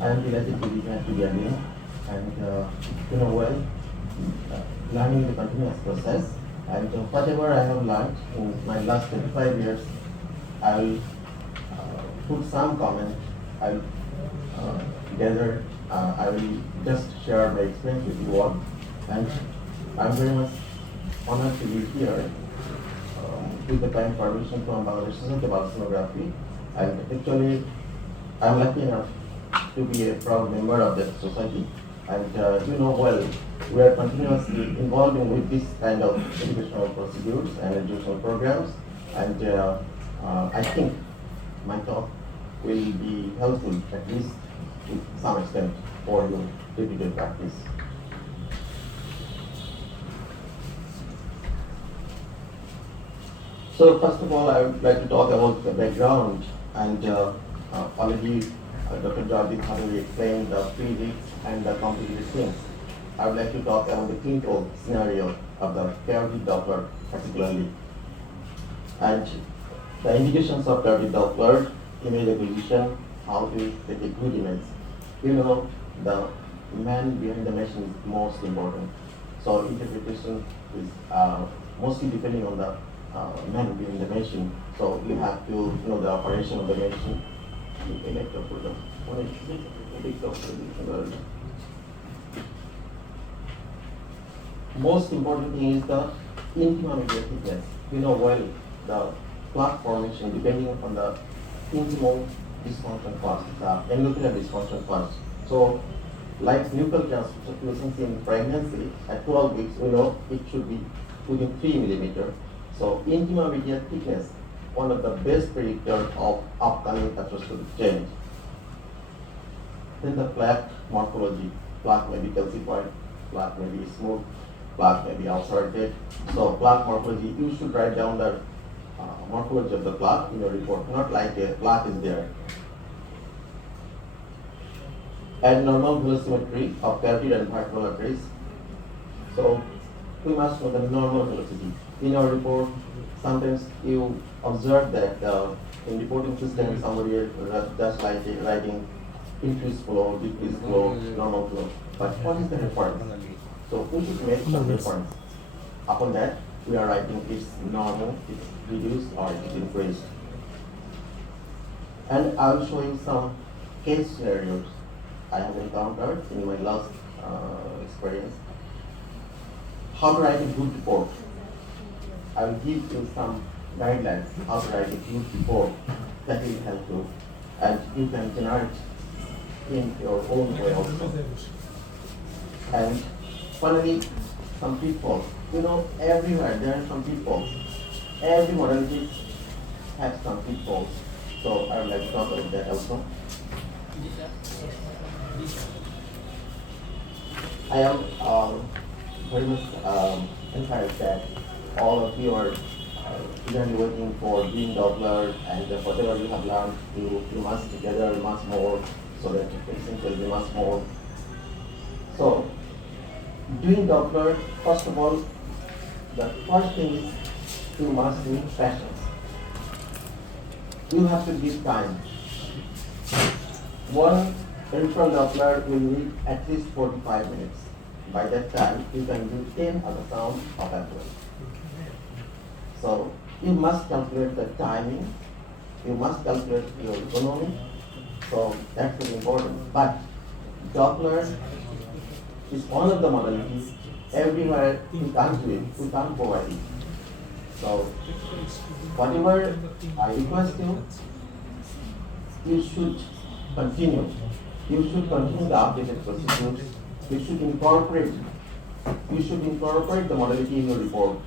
I am delighted to be here again, and well, learning is a continuous process, and whatever I have learned in my last 25 years, I will put some comment, I will gather, I will just share my experience with you all, and I'm very much honored to be here with the kind permission from Bangladesh Society of Ultrasonography, and actually I'm lucky enough to be a proud member of that society. And well, we are continuously involving with this kind of educational procedures and educational programs. And I think my talk will be helpful, at least to some extent, for your day-to-day practice. So first of all, I would like to talk about the background, and already Dr. Jarvis has explained the physics and the complicated things. I would like to talk about the clinical scenario of the carotid Doppler particularly, and the indications of carotid Doppler, image acquisition, how to take a good image. The man behind the machine is most important. So interpretation is mostly depending on the man behind the machine. So you have to know the operation of the machine. Most important thing is the intima media thickness. Well, the plaque formation depending on the intimal dysfunction first, the endothelial dysfunction first. So, like nuchal translucency in pregnancy, at 12 weeks, we know it should be within 3 millimeter. So, intima media thickness, one of the best predictors of upcoming atherosclerotic change. Then the plaque morphology. Plaque may be calcified, plaque may be smooth, plaque may be ulcerated. So plaque morphology, you should write down the morphology of the plaque in your report, not like a plaque is there. And normal velocimetry of carotid and vertebral arteries. So we must know the normal velocity. In our report, sometimes you observe that in reporting system, somebody just like writing increased flow, decreased flow, normal flow. But what is the reference? So we should make some reference. Upon that, we are writing it's normal, it's reduced, or it's increased. And I will show you some case scenarios I have encountered in my last experience. How to write a good report. I will give you some guidelines how to write a good report that will help you, and you can generate in your own way also. And finally, some pitfalls. Everywhere there are some pitfalls. Every modality has some pitfalls. So I would like to talk about that also. I am very much encouraged that all of you are eagerly waiting for doing Doppler, and whatever you have learned, you must gather much more so that the patient will be much more. So, doing Doppler, first of all, the first thing is you must need patience. You have to give time. One peripheral Doppler will need at least 45 minutes. By that time, you can do 10 ultrasounds of abdomen. So, you must calculate the timing, you must calculate your economy, so that's very important. But Doppler is one of the modalities everywhere you can't do it, you can't provide it. So, whatever I request you, you should continue. You should continue the updated procedures. You should incorporate the modality in your report.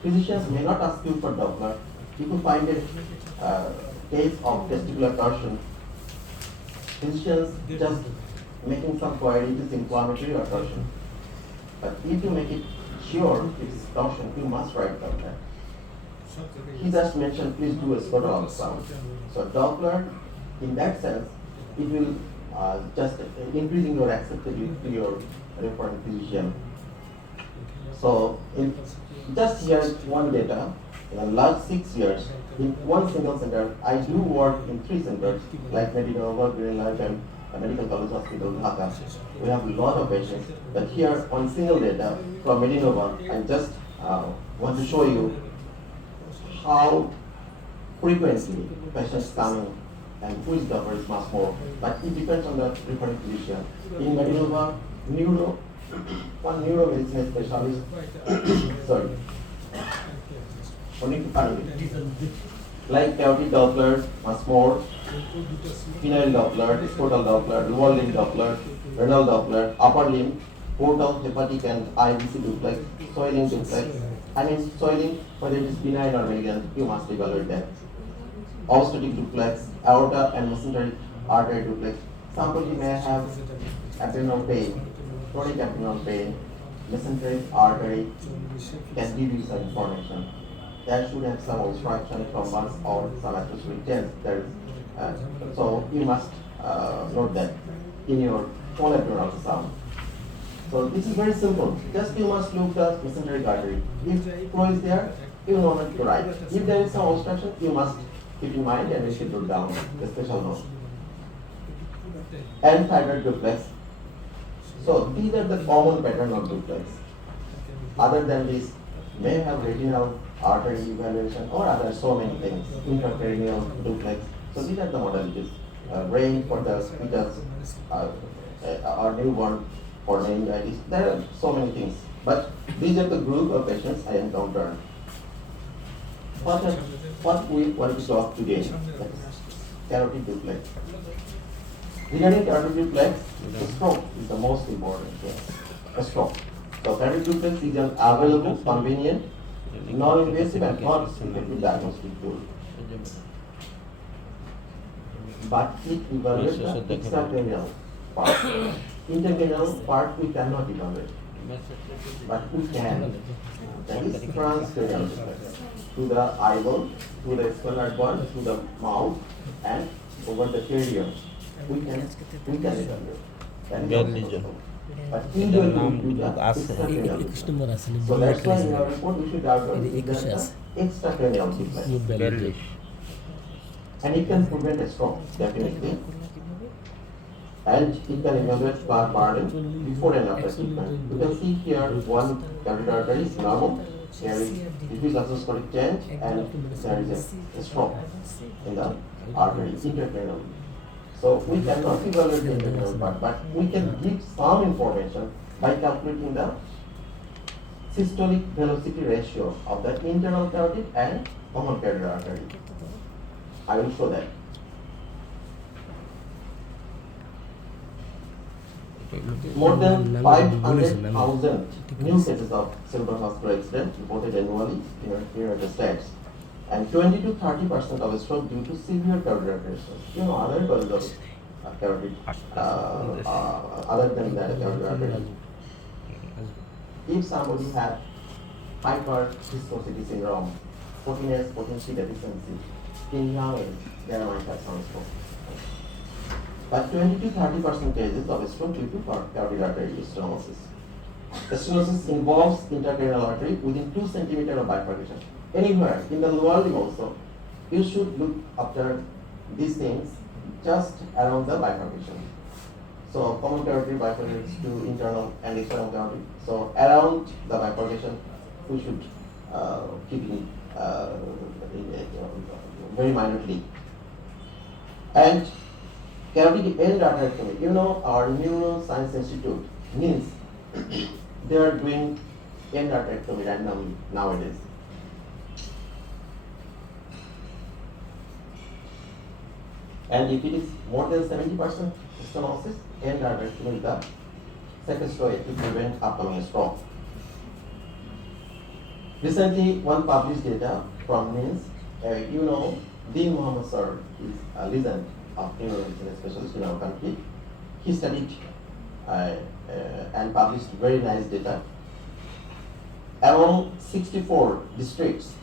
Physicians may not ask you for Doppler. If you find a case of testicular torsion, physicians just making some query, it is inflammatory or torsion. But if you make it sure it's torsion, you must write down that. He just mentioned, please do a scrotal ultrasound. So Doppler, in that sense, it will just increasing your acceptability to your referring physician. So just here one data, in the last 6 years, in one single center, I do work in 3 centers, like Medical, Greenland, and Medical College Hospital, Dhaka. We have a lot of patients, but here on single data from Medinova, I just want to show you how frequently patients coming and which doctor is much more, but it depends on the referring physician. In Medinova, one neuromedicine specialist, sorry, like carotid Doppler, much more, penile Doppler, scrotal Doppler, lower limb Doppler, renal Doppler, upper limb, portal, hepatic and IBC duplex, soiling duplex. I mean soiling, whether it is benign or malignant, you must evaluate that. Obstetric duplex, aorta and mesenteric artery duplex. Somebody may have abdominal pain, chronic abdominal pain, mesenteric artery can give you some information. That should have some obstruction from once or some accessory tens. So you must note that in your whole abdominal ultrasound. So this is very simple. Just you must look the mesenteric artery. If flow is there, you know not to write. If there is some obstruction, you must keep in mind and schedule down the special note. And thyroid duplex. So these are the common pattern of duplex. Other than this, may have retinal artery evaluation or other so many things. Intracranial duplex. So these are the modalities. Brain for the fetus, or newborn for meningitis. There are so many things. But these are the group of patients I encountered. What we want to talk today is carotid duplex. Regarding carotid duplex, the stroke is the most important thing. A stroke. So carotid duplex is an available, convenient, non-invasive and cost-effective diagnostic tool. But it evaluates the extracranial part. Intercranial part we cannot evaluate. But we can. That is transcranial duplex. To the eyeball, to the sphenoid bone, to the mouth, and over the carrier. We can evaluate. That is possible. But usually we do the extracranial. So that's why in our report we should evaluate the extracranial duplex. And it can prevent a stroke, definitely. And it can evaluate plaque burden before and after treatment. You can see here one carotid artery is normal, there is diffuse atherosclerotic change, and there is a stroke in the artery, intracranial. So we cannot evaluate the intracranial part, but we can give some information by calculating the systolic velocity ratio of the internal carotid and common carotid artery. I will show that. More than 500,000 new cases of cerebrovascular accident reported annually in the United States, and 20 to 30% of stroke due to severe carotid arteries. You know, other causes of carotid, other than that carotid artery. If somebody has hyperviscosity syndrome, 14S, 14C deficiency, in young age, there might have some stroke. But 20 to 30% cases of stroke due to carotid artery stenosis. Stenosis involves intracranial artery within 2 cm of bifurcation. Anywhere in the lower limb also, you should look after these things just around the bifurcation. So common carotid bifurcates to internal and external carotid. So around the bifurcation, we should keep in very minutely. And carotid end arterectomy. You know, our Neuroscience Institute means they are doing end arterectomy randomly nowadays. And if it is more than 70% stenosis, end arterectomy is the safest way to prevent upcoming stroke. Recently, one published data from NIMS, you know, Dean Mohammed Sir is a legend of neuromedicine specialist in our country. He studied and published very nice data. Among 64 districts,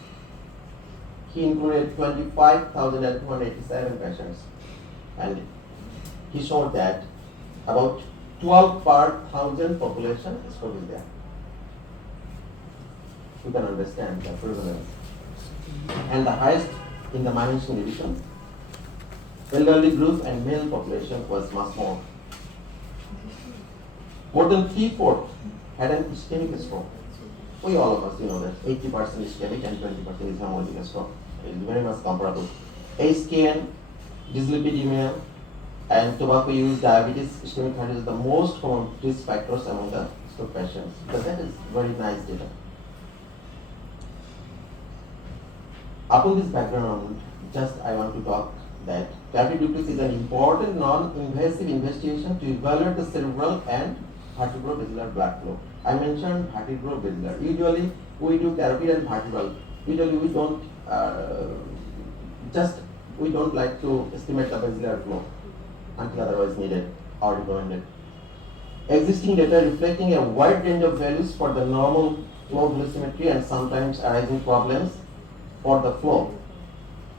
he included 25,287 patients, and he showed that about 12 per 1,000 population stroke is there. You can understand the prevalence. And the highest in the Mahinshing division, Elderly group and male population was much more. More than 3/4 had an ischemic stroke. We all of us, that 80% ischemic and 20% is hemorrhagic stroke. It is very much comparable. HKN, dyslipidemia, and tobacco use, diabetes, ischemic heart is the most common risk factors among the stroke patients. But that is very nice data. Upon this background, just I want to talk that carotid Duplrx is an important non-invasive investigation to evaluate the cerebral and vertebrovascular blood flow. I mentioned vertebrovascular. Usually we do carotid and vertebral. Usually we don't we don't like to estimate the basilar flow until otherwise needed or recommended. Existing data reflecting a wide range of values for the normal flow velocimetry and sometimes arising problems for the flow,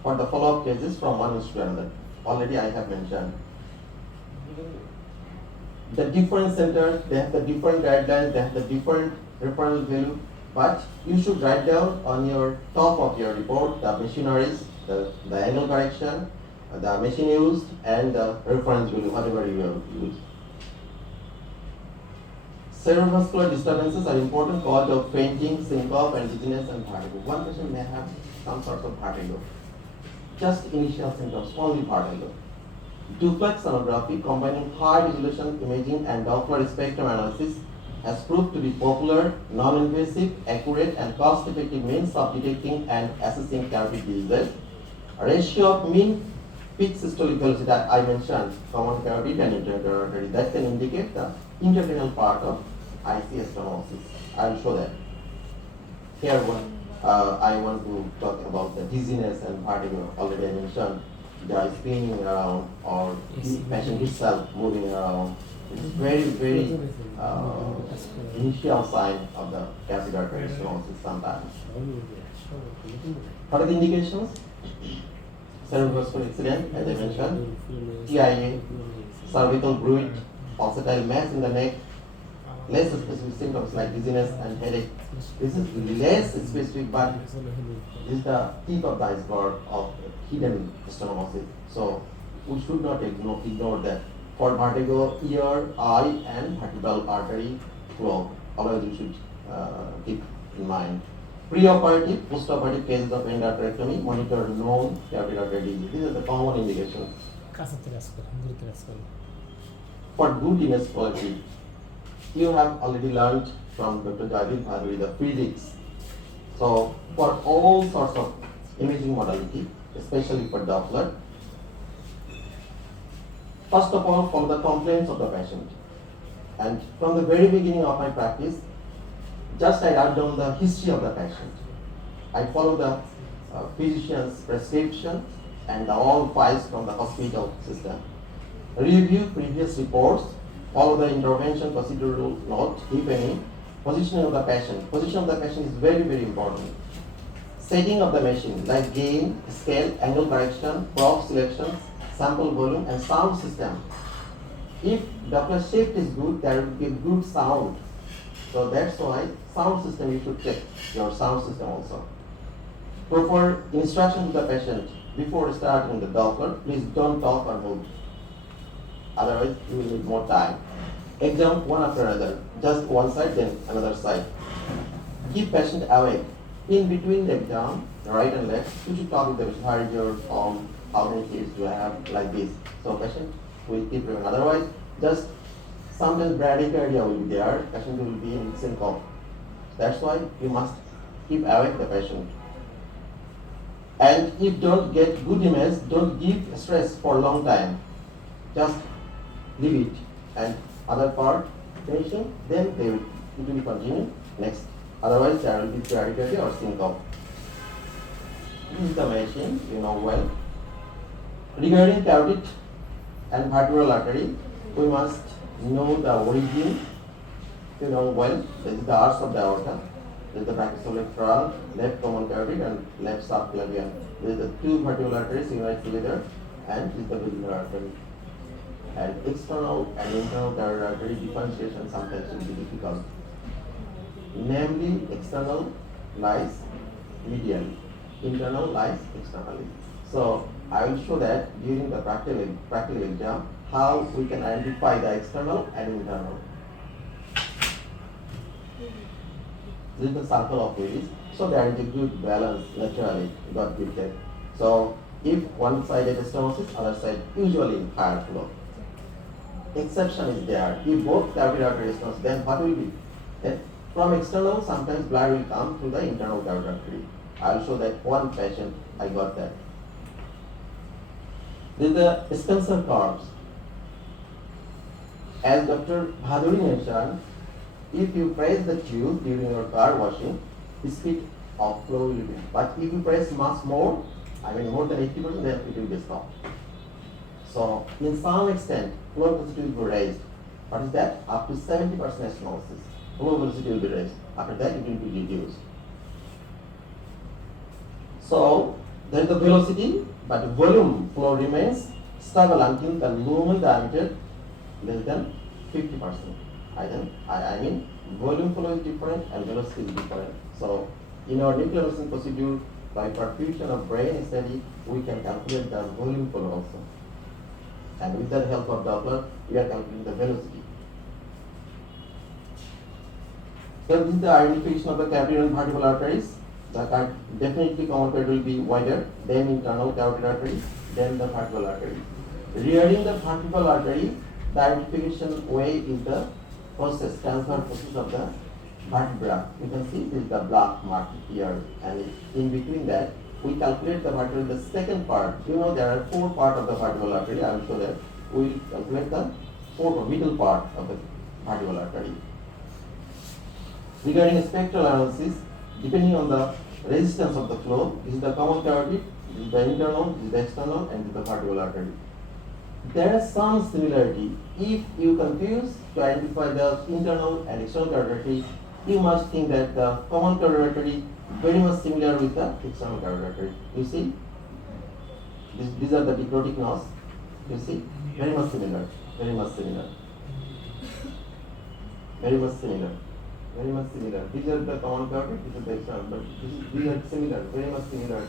for the follow-up cases from one issue to another. Already I have mentioned. The different centers, they have the different guidelines, they have the different reference value, but you should write down on your top of your report the machineries, the angle correction, the machine used, and the reference value, whatever you have used. Cerebrovascular disturbances are important cause of fainting, syncope, and dizziness and vertigo. One patient may have some sort of vertigo. Just initial symptoms, only vertigo. Duplex sonography combining high resolution imaging and Doppler spectrum analysis has proved to be popular, non-invasive, accurate, and cost-effective means of detecting and assessing carotid diseases. A ratio of mean peak systolic velocity that I mentioned, common carotid and intercarotid, that can indicate the intracranial part of IC stenosis. I will show that. Here I want to talk about the dizziness and vertigo. Already I mentioned the spinning around or the patient itself moving around. It's very, very initial sign of the carotid artery stenosis sometimes. What are the indications? Cerebrovascular accident, as I mentioned, TIA, cervical bruit, pulsatile mass in the neck, less specific symptoms like dizziness and headache. This is less specific, but this is the tip of the iceberg of hidden stenosis. So we should not ignore that. For vertigo, ear, eye, and vertebral artery flow, always you should keep in mind. Preoperative, postoperative cases of endarterectomy, monitor known carotid artery disease. These are the common indications. For good image quality, you have already learned from Dr. Jadid Bhaduri the physics. So for all sorts of imaging modality, especially for Doppler, first of all, from the complaints of the patient. And from the very beginning of my practice, just I write down the history of the patient. I follow the physician's prescription and all files from the hospital system. Review previous reports, follow the intervention procedural note, if any. Positioning of the patient. Position of the patient is very, very important. Setting of the machine, like gain, scale, angle correction, probe selection, sample volume, and sound system. If Doppler shift is good, there will be good sound. So that's why sound system, you should check your sound system also. Proper instruction to the patient before starting the Doppler, please don't talk or move. Otherwise, you will need more time. Exam one after another, just one side, then another side. Keep patient awake. In between the exam, right and left, you should talk with the patient. How is your form? How many kids do I have? Like this. So patient will keep going. Otherwise, just sometimes bradycardia will be there. Patient will be in syncope. That's why you must keep awake the patient. And if don't get good image, don't give stress for a long time. Just leave it. And other part finishing, then it will continue next. Otherwise, there will be bradycardia or syncope. This is the machine, you know well. Regarding carotid and vertebral artery, we must know the origin. You know well, this is the arch of the aorta. This is the brachiocerebral, left common carotid and left subclavian. This is the two vertebral arteries unite together, and this is the basilar artery. And external and internal carotid artery differentiation sometimes will be difficult. Namely, external lies medially, internal lies externally. So I will show that during the practical exam how we can identify the external and internal. This is the circle of waves, so there is a good balance naturally got built. So if one side is stenosis, other side usually higher flow. Exception is there. If both carotid artery stenosis, then what will be? Then from external, sometimes blood will come through the internal carotid artery. I will show that one patient I got that. This is the Spencer curves. As Dr. Bhaduri mentioned, if you press the tube during your car washing, speed of flow will be. But if you press much more, I mean more than 80%, then it will be stopped. So in some extent, flow velocity will be raised. What is that? Up to 70% stenosis. Flow velocity will be raised. After that, it will be reduced. So there is the velocity, but volume flow remains stable until the lumen diameter less than 50%. I mean volume flow is different and velocity is different. So in our nuclear medicine procedure, by perfusion of brain study, we can calculate the volume flow also. And with the help of Doppler, we are calculating the velocity. So this is the identification of the carotid and vertebral arteries. The definitely common carotid will be wider, then internal carotid artery, then the vertebral artery. Rearing the vertebral artery, the identification way is the transfer process of the vertebra. You can see this is the black mark here, and in between that, we calculate the vertebral, the second part. You know there are 4 parts of the vertebral artery. I will show that. We will calculate the middle part of the vertebral artery. Regarding spectral analysis, depending on the resistance of the flow, this is the common carotid, this is the internal, this is the external, and this is the vertebral artery. There is some similarity. If you confuse to identify the internal and external carotid artery, you must think that the common carotid artery very much similar with the external carotid artery. You see, these are the necrotic nodes. You see, very much similar, very much similar, very much similar, very much similar. These are the common carotid, this is the external, but these are similar, very much similar.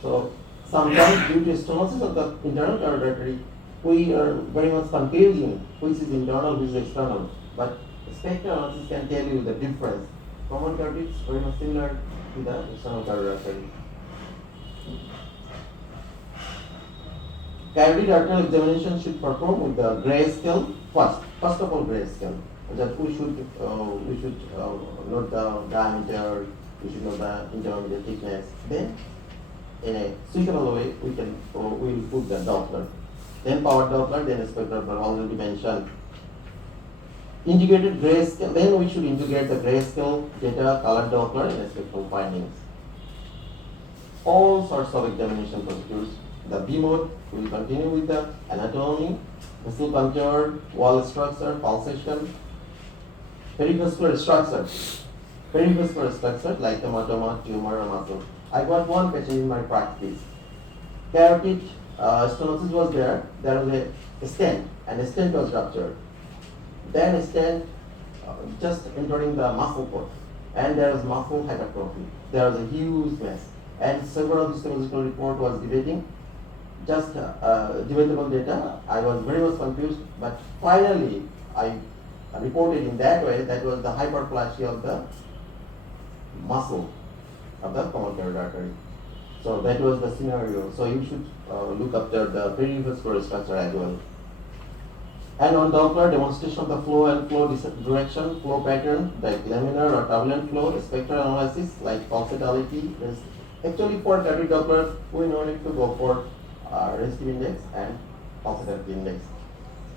So sometimes due to stenosis of the internal carotid artery, we are very much confusing which is internal, which is external. But spectral analysis can tell you the difference. Common carotid is very much similar to the external carotid artery. Carotid arterial examination should perform with the gray scale first. First of all, gray scale. That we should note the diameter, we should know the intermediate thickness. Then, in a suitable way, we will put the Doppler. Then power Doppler, then spectral Doppler, already mentioned. Integrated gray scale, then we should integrate the gray scale data, color Doppler, and spectral findings. All sorts of examination procedures. The B mode will continue with the anatomy, vessel puncture, wall structure, pulsation, perivascular structure like the hematoma, tumor, or muscle. I got one patient in my practice. Carotid stenosis was there. There was a stent, and a stent was ruptured. Then a stent just entering the muscle cord, and there was muscle hypertrophy. There was a huge mess, and several histological report was debating. Just debatable data. I was very much confused, but finally I reported in that way that was the hyperplasia of the muscle of the common carotid artery. So that was the scenario. So you should look up there the perivascular structure as well. And on Doppler, demonstration of the flow and flow direction, flow pattern, like laminar or turbulent flow, spectral analysis like pulsatility. Actually, for carotid Doppler, we no need to go for resistive index and pulsatility index.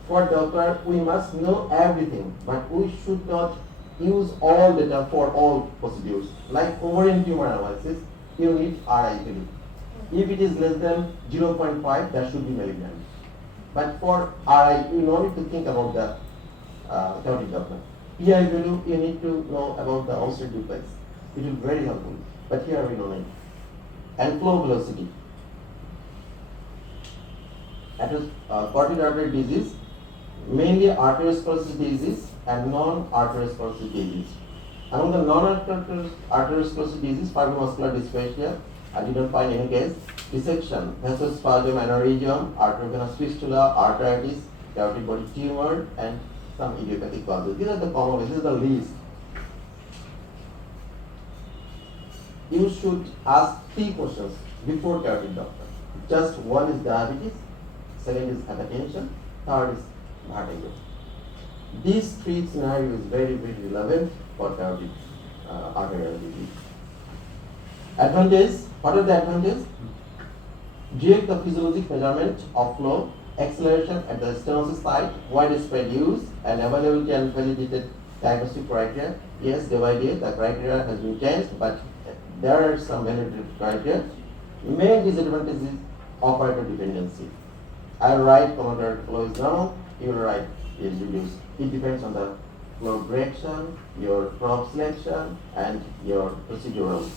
For Doppler, we must know everything, but we should not use all data for all procedures. Like ovarian tumor analysis, you need RI. If it is less than 0.5, that should be malignant. But for RI, you no need to think about the carotid Doppler. PI value, you need to know about the ulcer duplex. It will be very helpful. But here we don't need. And flow velocity. Carotid artery disease, mainly arteriosclerosis disease and non-arteriosclerosis disease. Among the non-arteriosclerosis disease, fibromuscular dysplasia, I didn't find any case. dissection, vasospasm, aneurysm, arteriovenous fistula, arteritis, carotid body tumor, and some idiopathic causes. These are the common, this is the list. You should ask 3 questions before carotid doctor. Just one is diabetes, second is hypertension, third is vertigo. These 3 scenarios is very, very relevant for carotid arterial disease. Advantage, what are the advantages? Direct the physiologic measurement of flow, acceleration at the stenosis site, widespread use, and availability and validated diagnostic criteria. Yes, day by day the criteria has been changed, but there are some validated criteria. Main disadvantage is operator dependency. I will write common carotid flow is normal, you will write is reduced. It depends on the flow direction, your probe selection, and your procedural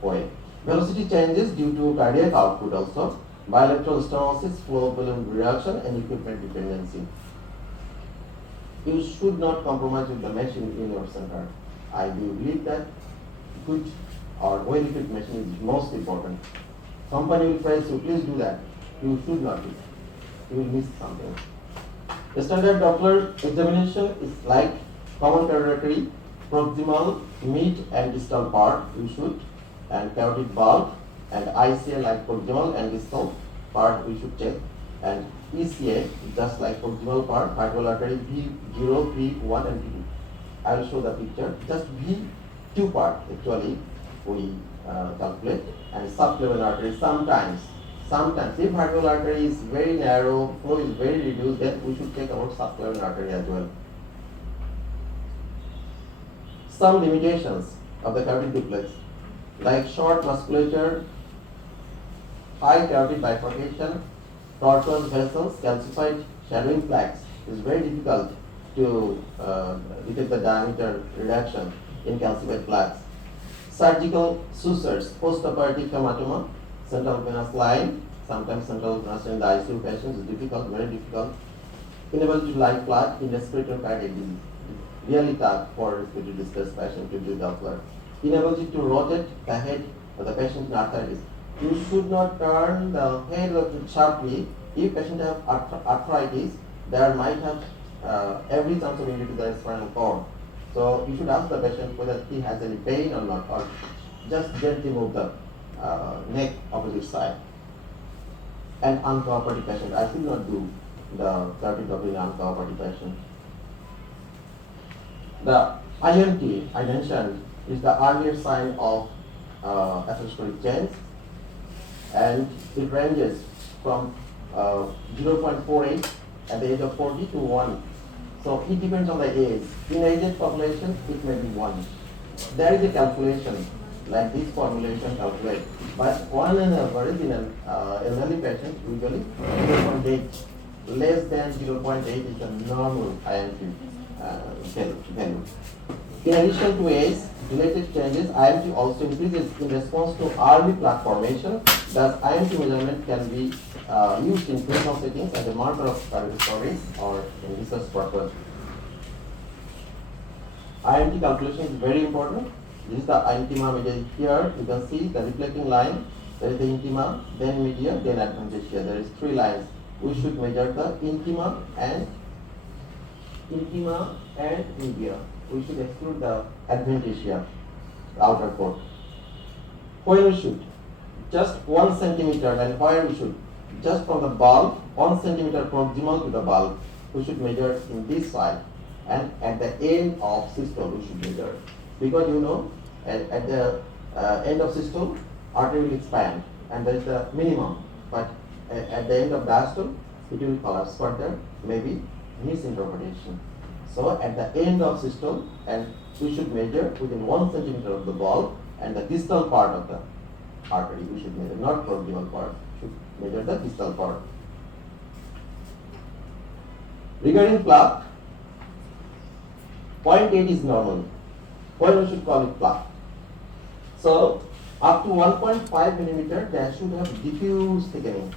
way. Velocity changes due to cardiac output also, bilateral stenosis, flow volume reduction, and equipment dependency. You should not compromise with the machine in your center. I do believe that good or well-equipped machine is most important. Company will price you, please do that. You should not do that. You will miss something. The standard Doppler examination is like common carotid, proximal, mid and distal part you should, and carotid bulb, and ICA like proximal and distal part we should check, and ECA just like proximal part, mitral artery V0, V1 and V2. I will show the picture. Just V2 part actually we calculate, and subclavian artery sometimes if mitral artery is very narrow, flow is very reduced, then we should check about subclavian artery as well. Some limitations of the carotid duplex, like short musculature, high carotid bifurcation, tortuous vessels, calcified shadowing plaques. It is very difficult to detect the diameter reduction in calcified plaques. Surgical sutures, postoperative hematoma, central venous line, sometimes central venous in the ICU patients is difficult, very difficult. Inability to light plaque in respiratory cardiac disease. Really tough for respiratory distress patient to do Doppler. Inability to rotate the head of the patient in arthritis. You should not turn the head sharply. If patient have arthritis, there might have every chance of injury to the spinal cord. So you should ask the patient whether he has any pain or not, or just gently move the neck opposite side. And uncooperative patient, I should not do the carotid Doppler in uncooperative patient. The IMT I mentioned is the earlier sign of atherosclerotic change, and it ranges from 0.48 at the age of 40 to 1. So it depends on the age. In aged population, it may be 1. There is a calculation, like this formulation calculate, but 1 on average in an elderly patient usually 0.8. Less than 0.8 is the normal IMT value. In addition to age related changes, IMT also increases in response to early plaque formation. Thus, IMT measurement can be used in clinical settings as a marker of cardiac storage or in research purpose. IMT calculation is very important. This is the intima media here. You can see the reflecting line. There is the intima, then media, then adventitia. There is 3 lines. We should measure the intima and media. We should exclude the adventitia, the outer cord. When we should, just 1 centimeter, and where we should, just from the bulb, 1 centimeter proximal to the bulb, we should measure in this side, and at the end of systole we should measure, because you know at the end of systole artery will expand, and there is the minimum, but at the end of diastole it will collapse further, maybe misinterpretation. So at the end of systole, and we should measure within 1 centimeter of the bulb, and the distal part of the artery we should measure, not proximal part, should measure the distal part. Regarding plaque, 0.8 is normal. When we should call it plaque? So up to 1.5 millimeter, there should have diffuse thickening.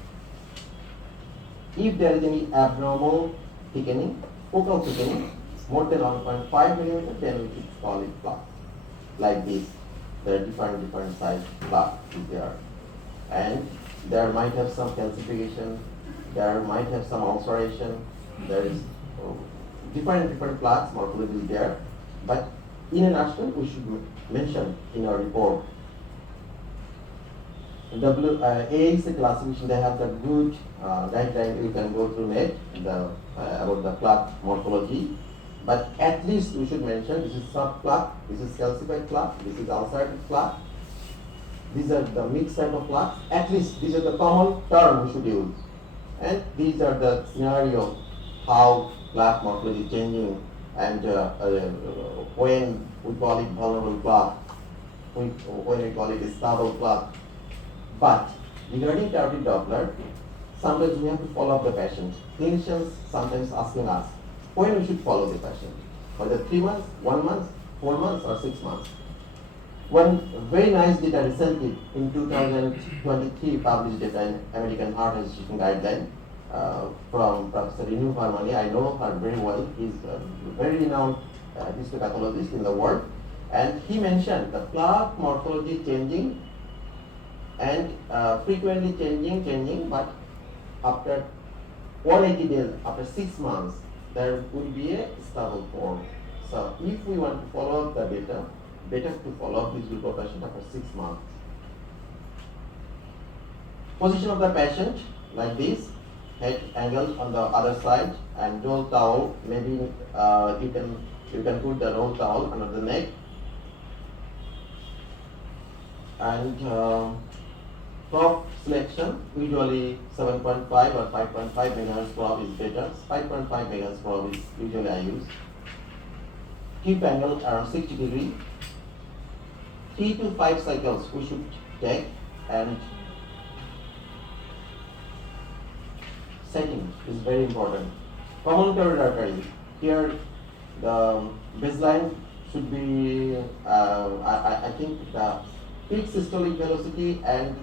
If there is any abnormal thickening, focal thickening, more than 1.5 millimeter, then we should call it plaque. Like this, there are different size plaque is there. and there might have some calcification, there might have some ulceration, there is different plaques morphology there, but in a nutshell we should mention in our report. AAC classification, they have the good guideline, you can go through it about the plaque morphology, but at least we should mention this is subplaque, this is calcified plaque, this is ulcerated plaque, these are the mixed type of plaques. At least these are the common term we should use, and these are the scenario how plaque morphology changing, and when we call it vulnerable plaque, when we call it stable plaque. But regarding carotid Doppler, sometimes we have to follow up the patient. Clinicians sometimes asking us when we should follow the patient, whether 3 months, 1 month, 4 months, or 6 months. One very nice data recently in 2023 published data in American Heart Association guideline from Professor Renu Varmani. I know her very well. He's a very renowned histopathologist in the world, and he mentioned the plaque morphology changing and frequently changing, but after 180 days, after 6 months, there will be a stable form. So if we want to follow up the data, better to follow up this group of patient after 6 months. Position of the patient like this, head angle on the other side, and roll towel. Maybe you can put the roll towel under the neck, and probe selection, usually 7.5 or 5.5 megahertz probe is better. 5.5 megahertz probe is usually I use. Keep angle around 60 degrees. 3 to 5 cycles we should take, and setting is very important. Common carotid artery, here the baseline should be, I think the peak systolic velocity and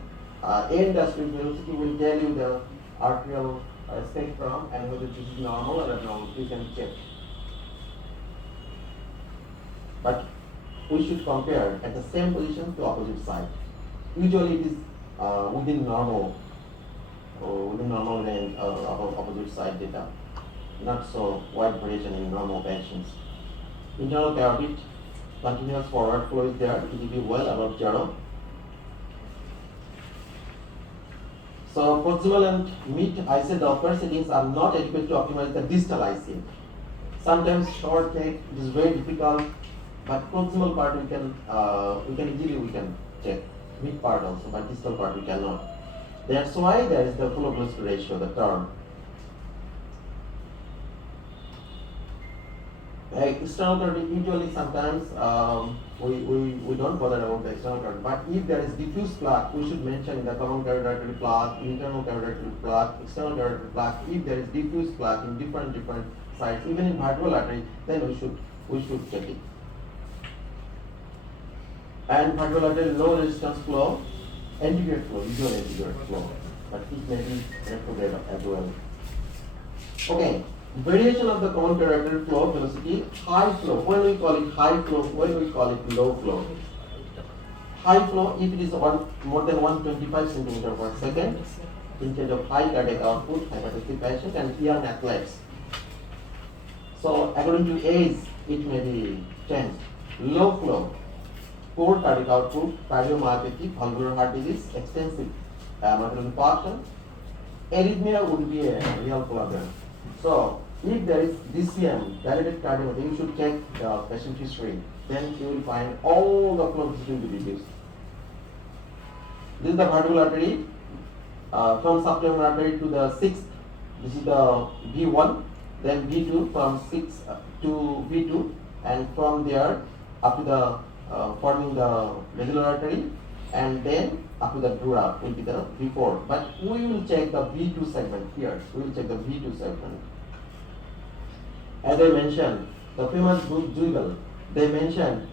end diastolic velocity will tell you the arterial spectrum and whether this is normal or abnormal. You can check. But we should compare at the same position to opposite side. Usually it is within normal range of opposite side data. Not so wide variation in normal patients. Internal carotid, continuous forward flow is there, it will be well above 0. So proximal and mid IC Doppler settings are not adequate to optimize the distal IC. Sometimes short take is very difficult, but proximal part we can easily check. Mid part also, but distal part we cannot. That's why there is the flow velocity ratio, the term. External carotid, usually sometimes we don't bother about the external carotid, but if there is diffuse plaque, we should mention in the common carotid artery plaque, internal carotid artery plaque, external carotid plaque. If there is diffuse plaque in different sites, even in vertebral artery, then we should check it. And vertebral artery low resistance flow, antegrade flow, usually antegrade flow, but it may be retrograde as well. Okay. Variation of the common carotid artery flow velocity, high flow, when we call it high flow, when we call it low flow. High flow, if it is more than 125 centimeter per second, in case of high cardiac output, hypertensive patient and young athletes. So according to age, it may be changed. Low flow, poor cardiac output, cardiomyopathy, valvular heart disease, extensive mitral infarction, arrhythmia would be a real problem. So if there is DCM, dilated cardiomyopathy, you should check the patient history. Then you will find all the flow will be reduced. This is the vertebral artery from subclavian artery to the 6th. This is the V1, then V2 from 6 to V2, and from there up to the forming the basilar artery, and then up to the dura will be the V4. But we will check the V2 segment here. We will check the V2 segment. As I mentioned, the famous book Jugal, they mentioned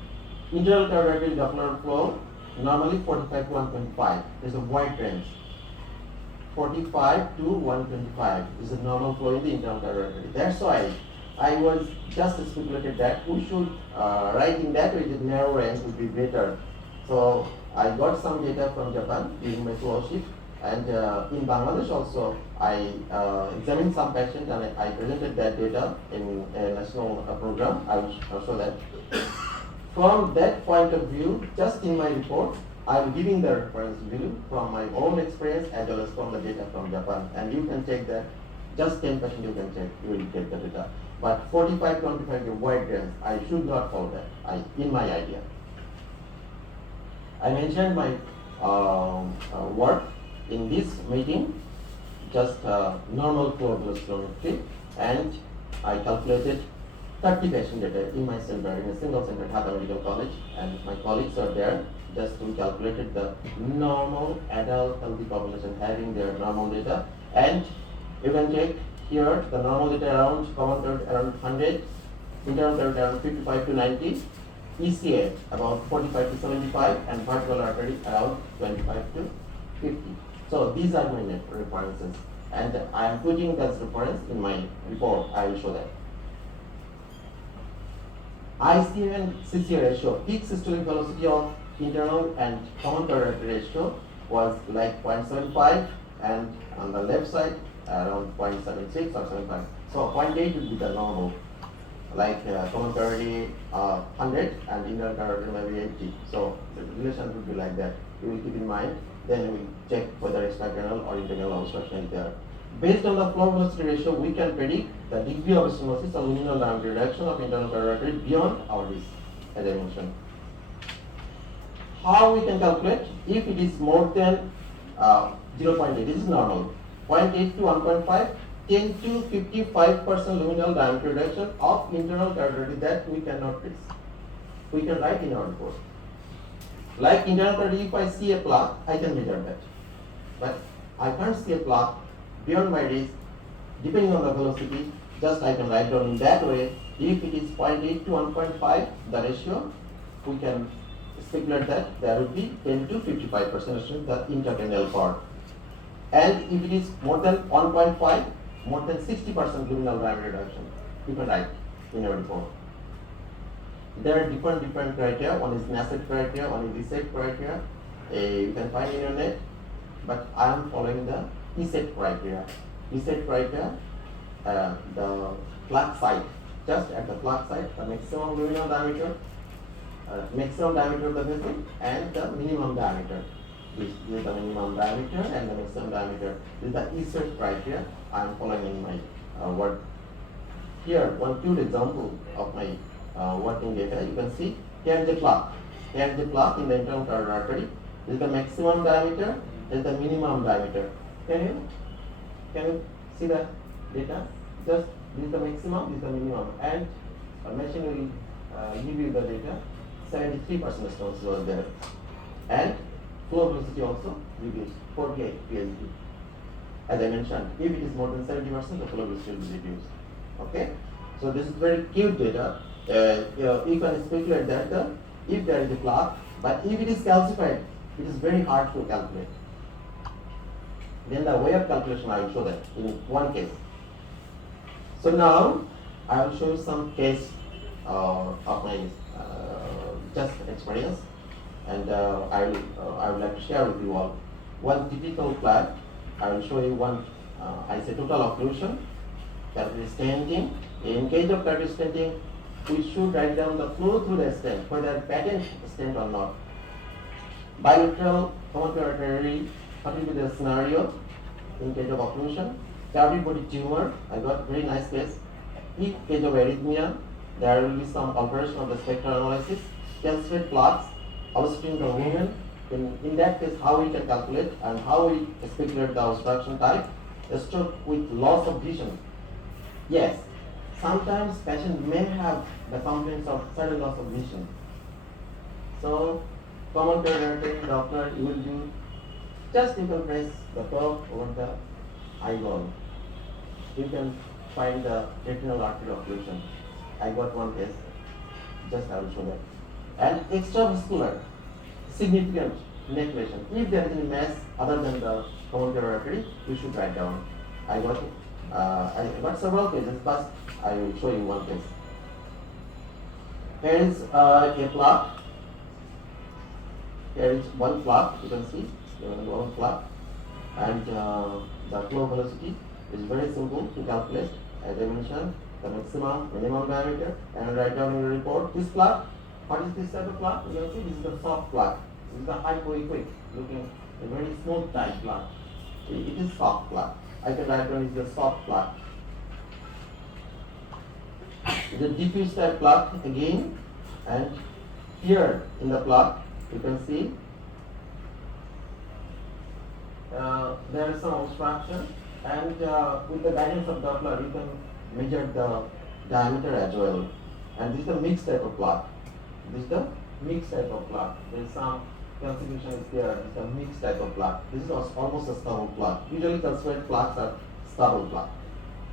internal carotid Doppler flow normally 45 to 125. There's a wide range. 45 to 125 is the normal flow in the internal carotid. That's why I was just speculated that we should write in that way the narrow range would be better. So I got some data from Japan during my fellowship, and in Bangladesh also, I examined some patients and I presented that data in a national program. I will show that. From that point of view, just in my report, I am giving the reference view from my own experience as well as from the data from Japan. And you can take that, just 10% you can check, you will get the data. But 45, 25 is wide range. I should not follow that, in my idea. I mentioned my work in this meeting, just normal flow velocimetry, and I calculated 30 patient data in my center, in a single center at Dhaka Medical College, and my colleagues are there. Just we calculated the normal adult healthy population having their normal data, and you can check here the normal data around common carotid around 100, internal carotid around 55 to 90, ECA about 45 to 75, and vertebral artery around 25 to 50. So these are my references, and I am putting that reference in my report. I will show that. ICM and CC ratio, peak systolic velocity of internal and common carotid ratio was like 0.75, and on the left side around 0.76 or 75. So 0.8 would be the normal, like common carotid 100 and internal carotid maybe 80. So the relation would be like that. You will keep in mind. Then we check whether external or internal obstruction is there. Based on the flow velocity ratio, we can predict the degree of stenosis or luminal diameter reduction of internal carotid beyond our risk, as I mentioned. How we can calculate? If it is more than 0.8, this is normal. 0.8 to 1.5, 10 to 55% luminal diameter reduction of internal carotid that we cannot risk. We can write in our report. Like internal carotid, if I see a plaque, I can measure that. But I can't see a plaque beyond my risk, depending on the velocity, just I can write down in that way. If it is 0.8 to 1.5, the ratio, we can speculate that there would be 10 to 55% the intracranial part. And if it is more than 1.5, more than 60% luminal diameter reduction, you can write in your report. There are different criteria. One is NACET criteria, one is ESET criteria. You can find in your net, but I am following the ESET criteria. ESET criteria, the plaque site, just at the plaque site, the maximum luminal diameter, maximum diameter of the vessel, and the minimum diameter. This is the minimum diameter and the maximum diameter. This is the ESET criteria I am following in my work. Here, one cute example of my working data. You can see here is the plaque. Here is the plaque in the internal carotid artery. This is the maximum diameter. This is the minimum diameter. Can you see the data? Just this is the maximum, this is the minimum, and a machine will give you the data. 73% stenosis was there, and flow velocity also reduced 48 pSd. As I mentioned, if it is more than 70%, the flow velocity will be reduced. Okay, so this is very cute data. You can speculate that if there is a plaque, but if it is calcified, it is very hard to calculate. Then the way of calculation, I will show that in one case. So now I will show you some case of my just experience, and I would like to share with you all one typical plaque. I will show you one. I say total occlusion, carotid stenting. In case of carotid stenting, we should write down the flow through the stent, whether patent stent or not. Bilateral common carotid what will be the scenario in case of occlusion? Carotid body tumor, I got very nice case. In case of arrhythmia, there will be some alteration of the spectral analysis. Calcified plaques, obstructing the lumen. In that case, how we can calculate and how we speculate the obstruction type? A stroke with loss of vision. Yes, sometimes patient may have the complaints of sudden loss of vision. So, common carotid Doppler, you will do just you can press the curve over the eyeball. You can find the retinal artery occlusion. I got one case. Just I will show that. And extravascular, significant neck lesion. If there is any mass other than the common carotid artery, you should write down. I got it. I got several cases, but I will show you one case. Here is a plaque. Here is one plug, you can see, one plug, and the flow velocity is very simple to calculate. As I mentioned, the maximum, minimum diameter, and write down in the report. This plug, what is this type of plug? You can see this is the soft plug. This is the hypoequic, looking a very smooth type plug. It is soft plug. I can write down is the soft plug. The diffuse type plug again, and here in the plug you can see there is some obstruction, and with the guidance of Doppler you can measure the diameter as well. And this is the mixed type of plug. This is the mixed type of plug. There is some contribution is there. This is a mixed type of plug. This is almost a stubble plug. Usually considered plugs are stubble plug,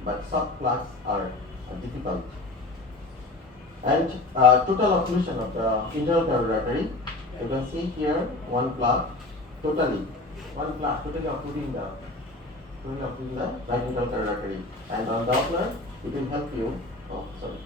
but soft plugs are difficult. And total occlusion of the internal carotid artery, you can see here one plug totally occluding the right internal carotid artery. And on Doppler, it will help you. Oh, sorry.